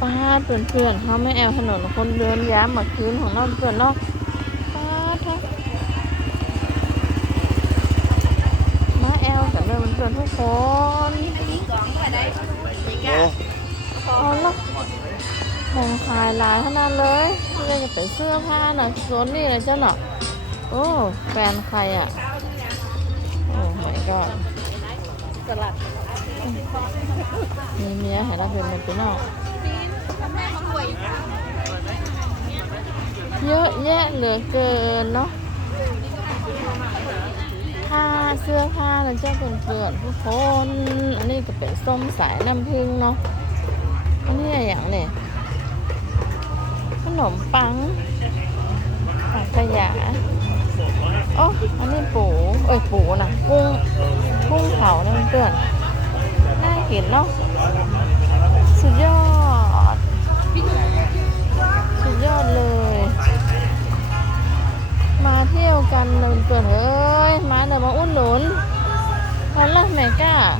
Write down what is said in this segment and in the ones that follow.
ป้าดเพื่อนๆเขาไม่แอลถนนคนเดินย้ำมาคืนของน้องเพื่อนนาะป้าดเถอะมาแอลกันเลยเพื่อนทุกคนโอ้เอาละของขายลายขนาดเลยเพื่อจะเป็นเสื้อผ้าน่ะโซนนี่นะเจ้าเนาะโอ้แฟนใครอะ โอ้ my god สลัดมีเมียให้เราเป็นมันไปนอก เยอะแยะเหลือเกินเนาะผ้าเสื้อผ้านะเจ้าเป็นเพื่อนทุกคน อันนี้ก็เป็นส้มสายน้ำผึ้งเนาะอันนี้อะไรอย่างเนี่ยขนมปังปังขยะโอ้อันนี้ปูเอ้ยปูนะกุ้งกุ้งเผานะเพื่อนน่ากินเนาะสุดยอด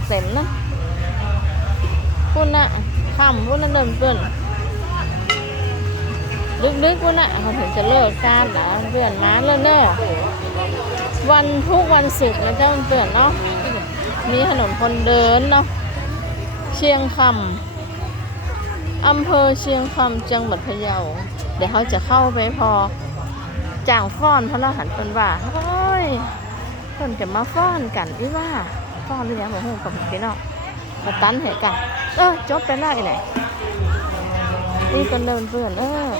เสร็จนะพุ่นน่ะคำพุ่นน่ะเดินเพื่อนดึกๆพุ่นน่ะเขาถึงจะเลิกการนะเพื่อนมาแล้วเนอะวันทุกวันศุกร์นะเจ้าเพื่อนเนาะมีถนนคนเดินเนาะเชียงคำอำเภอเชียงคำจังหวัดพะเยา เดี๋ยวเขาจะเข้าไปพอจ่างฟ้อนพระรหันเป็นว่าโอ้ยเพิ่นจะมาฟ้อนกันอีว่า ฟ้อนหรือยังบอกหูกับพี่น้องมาตันเหตุกันเออจบไปแล้วอีไหนนี่ก็เดินเพื่อนเออ